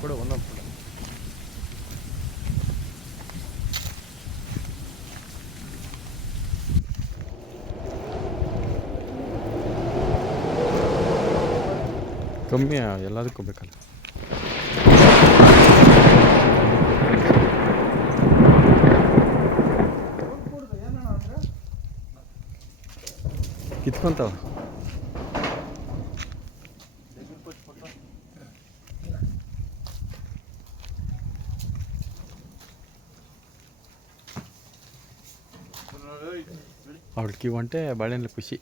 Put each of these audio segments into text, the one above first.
ಕೊಡು ಒಂದೊಂದು ಕೊಡು ಕಮ್ಮಿ ಎಲ್ಲದಕ್ಕೂ ಬೇಕಲ್ಲ ಕಿತ್ಕೊಂತಾವ. ಅವಳಿಗೆ ಒಂಟೆ ಬಾಳೆಹಣ್ಣು ಖುಷಿ.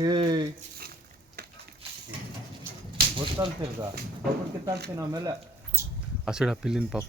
ಏ ಗೊತ್ತಲ್ತಿರ್ಗ ಒಬ್ಬರು ಕಿತ್ತಾಡ್ತೀನಿ ಆಮೇಲೆ. ಹಸಿಡ ಪಿಲ್ಲಿನ ಪಾಪ.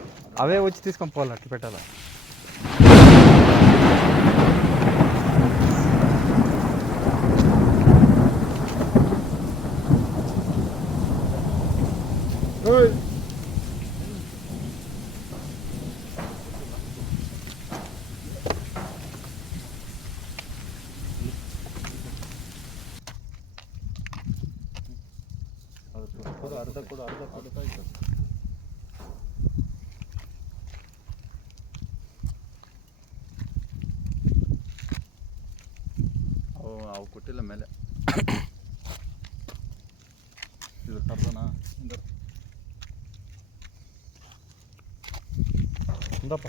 అవే వచ్చి తీసుకొని పోవాలి అట్లా పెట్టాలా ಅದು ಕೊಡು ಅರ್ಧ ಕೊಡು ಅರ್ಧ ಕೊಡು ಅವು ಅವು ಕೊಟ್ಟಿಲ್ಲ ಮೇಲೆ ಇದು ಕರ್ದನಾ ಇಂದಪ್ಪ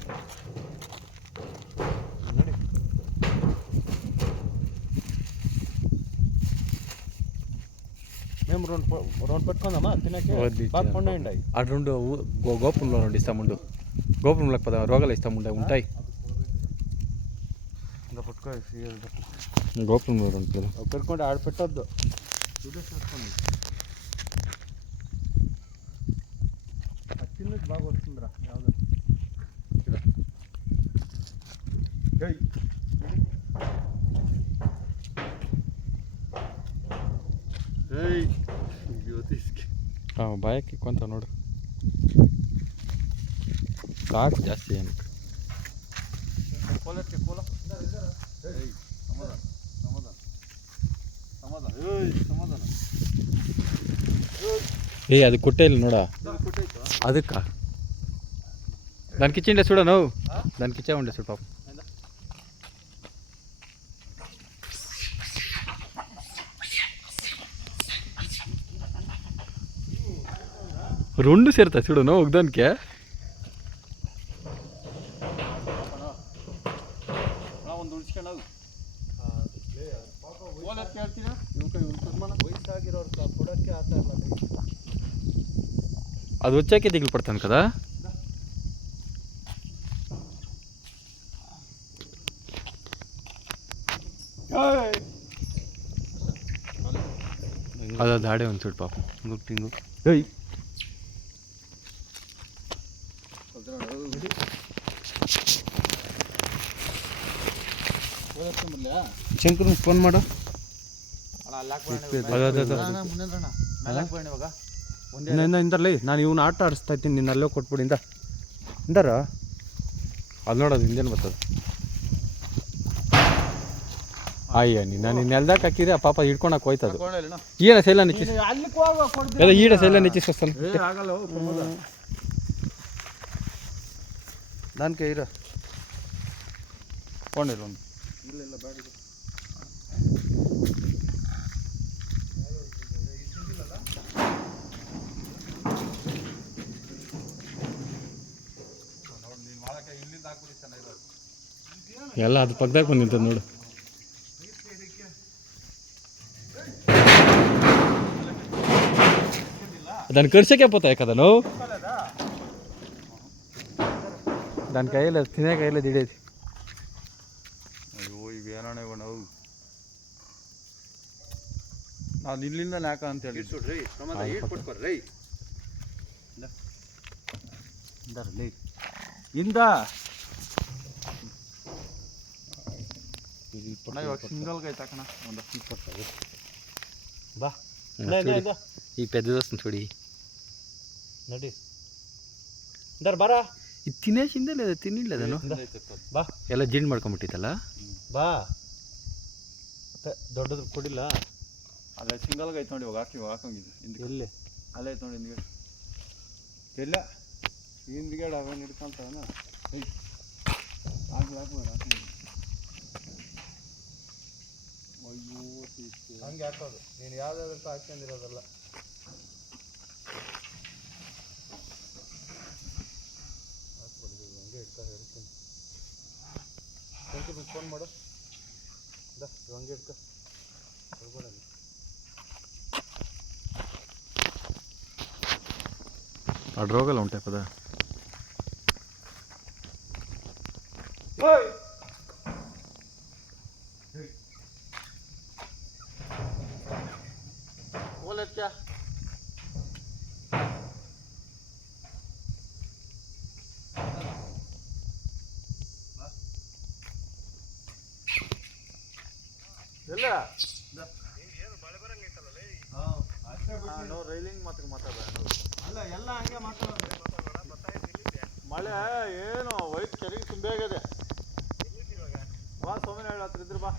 మేము రెండు ప- రెండు పెట్టుకుందామా తినకి బాగా పండుగ అటు రెండు ఊ- గో- గోపురంలో రెండు ఇస్తాముండు గోపురంలోకి పద రోగాలు ఇస్తాముండే ఉంటాయి ఇంకా పట్టుకో ಗೋಪುರ ಮೂರು ಅಂತಲ್ಲ ಅವು ಕರ್ಕೊಂಡು ಆಡ್ಬಿಟ್ಟದ್ದು. ತಿನ್ನಕ್ಕೆ ಬಾಗ ಹೊತ್ತಂದ್ರ ಯಾವ್ದು? ಹಾಂ ಬಾಯಕ್ಕೆ ಕೊಂತ ನೋಡು. ಸಾಕು ಜಾಸ್ತಿ ಏನಕ್ಕೆ. ಕೋಲಕ್ಕೆ ಕೋಲ. ಏ ಅದು ಕೊಟ್ಟೆ ಇಲ್ಲ ನೋಡ. ಅದಕ್ಕ? ನನ್ನ ಕಿಚ್ಚಿಂಡೆ ಸುಡ ನೋವು. ನನ್ನ ಕಿಚ್ಚ ಉಂಡೆ ಸುಡ ಪಾಪ. ರುಂಡು ಸೇರ್ತಾ ಸುಡು ನೋವು ಉಗ್ದನ್ಕೆ. అది వచ్చాకే దిగులు పడతాను కదా అది అది ఆడే ఉంది చూడు పాపం ఇంకొకటి ఇంకొకటి ಏಯ್ ಶಂಕರ್ ಫೋನ್ ಮಾಡು ಅದು ಇನ್ನ ಇಂದರ್ಲಿ ನಾನು ಇವ್ನ ಆಟ ಆಡಿಸ್ತಾ ಇದ್ದೀನಿ ನಿನ್ನ ಅಲ್ಲೇ ಕೊಟ್ಬಿಡಿ ಇಂದ. ಇಂದಾರ? ಅದು ನೋಡೋದು ಹಿಂದೇನು ಬರ್ತದೆ. ಅಯ್ಯ ನೀನು ನೀನು ನೆಲ್ದಾಕ ಹಾಕಿದ್ರೆ ಆ ಪಾಪ ಹಿಡ್ಕೊಳಕ್ಕೆ ಹೋಯ್ತದು. ಈಡ ಸೈಲ ನಿಚ್ಚಿಸ್ ಎಲ್ಲ ಈಡ ಸೈಲ ನಿಚ್ಚಿಸ್ಕೊಸ್ತಾನೆ ಏ ಆಗಲ್ಲ ಪ್ರಮೋದ. ನನ್ನ ಕೈ ಇರೋ. ಕೊಂಡಿಲ್ಲ ಒಂದು. ಇಲ್ಲ ಇಲ್ಲ ಬೇಡ ಎಲ್ಲ ಅದು ಪಕ್ಕದಾಗ ಬಂದು ನೋಡು. ಅದನ್ನು ಕಡ್ಸೋಕೆ ಪೋತ ಯಾಕದ ನೋವು దాని కైలో తినే కైలో ಅಯ್ಯೋ ಈಗ ಏನಣ್ಣ ಇವ ನಾವು ನಾವು ಇಲ್ಲಿಂದ ಯಾಕ ಅಂತ ಹೇಳಿ ಸುಡ್ರಿ ಪ್ರಮಾದ ಈಟ್ ಕೊಟ್ಕೊರ್ರಿ ಇಂದ ಇಂದ ಅಣ್ಣ ಇವಾಗ ಸಿಂಗಲ್ ಕೈ ತಕಣ ಒಂದು ಬಾ ఈ పెద్దది వస్తుంది చూడి ನಡಿ ಇಂದರ್ ಬಾರ ఇది తినేసిందే లేదా తినలేదా ಬಾ ಎಲ್ಲ ಜಿಂಡ್ ಮಾಡ್ಕೊಂಬಿಟ್ಟಿತ್ತಲ್ಲ ಬಾ ಮತ್ತೆ ದೊಡ್ಡದು ಕೊಡಿಲ್ಲ ಅಲ್ಲೇ ಸಿಂಗಲ್ ಐತೆ ನೋಡಿ ಇವಾಗ ಹಾಕಿ ಇವಾಗ ಹಾಕಂಗಿದೆ ಹಿಂದ್ಗೆ ಎಲ್ಲಿ ಅಲ್ಲೇ ಐತೆ ನೋಡಿ ಹಿಂದ್ಗಡೆ ಇಲ್ಲ ಹಿಂದ್ಗಡೆ ಅವನ್ ಹಿಡ್ಕೊಂತಾವನ ಹಾಕ್ಲಿ ಹಾಕ್ಬೇಡ ಹಾಕಂಗಿದೆ ಅಯ್ಯೋ ತೀರ್ತಿ ಹಂಗೆ ಹಾಕೋದು. ನೀನು ಯಾವ್ದಾದ್ರು ಹಾಕೊಂಡಿರೋದಲ್ಲ ಹಂಗೆ ಇಡ್ತಾ ಹೇಳ್ತೀನಿ ಫೋನ್ ಮಾಡು. ದ ಹಂಗೆ ಇಡ್ಕ. ಅಡ್ರೋಗಲ್ಲ ಉಂಟೆ ಪದ. ಓಯ್! ಎಲ್ಲ? ನೋ ರೈಲಿಂಗ್ ಮಾತ್ರ ಮಾತಾಡ ಅಲ್ಲ ಎಲ್ಲ ಹಂಗೆ ಮಾತಾಡೋದು. ಮಳೆ ಏನು ವೈಟ್ ಕೆರೆಗೆ ತುಂಬಿ ಆಗಿದೆ ಬಾ ಸೋಮನ ಹೇಳ ಹತ್ರ ಇದ್ರು ಬಾ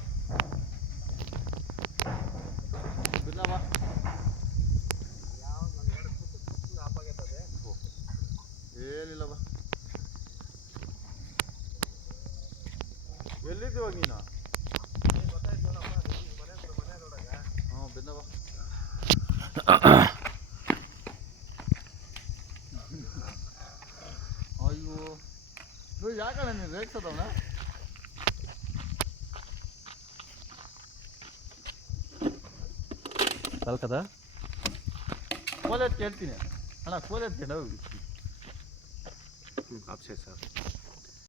ಬಿನ್ನ ಬಾ ಏನಿಲ್ಲ ಬಾ ಎಲ್ಲಿದ್ದೀವಾಗ ನೀನು? ಹ್ಞೂ ಬಿದ್ದವ. ಅಯ್ಯೋ. ನೀವು ಯಾಕಣ್ಣ ನೀನು? ರೇಟ್ಸದವಣ್ಣ ಕಲ್ಕದ ಕೋಲೆತ್ ಕೇಳ್ತೀನಿ. ಅಣ್ಣ ಕೋಲೆತ್ ಕೇಳ ಆಪ್ಷನ್ ಸರ್.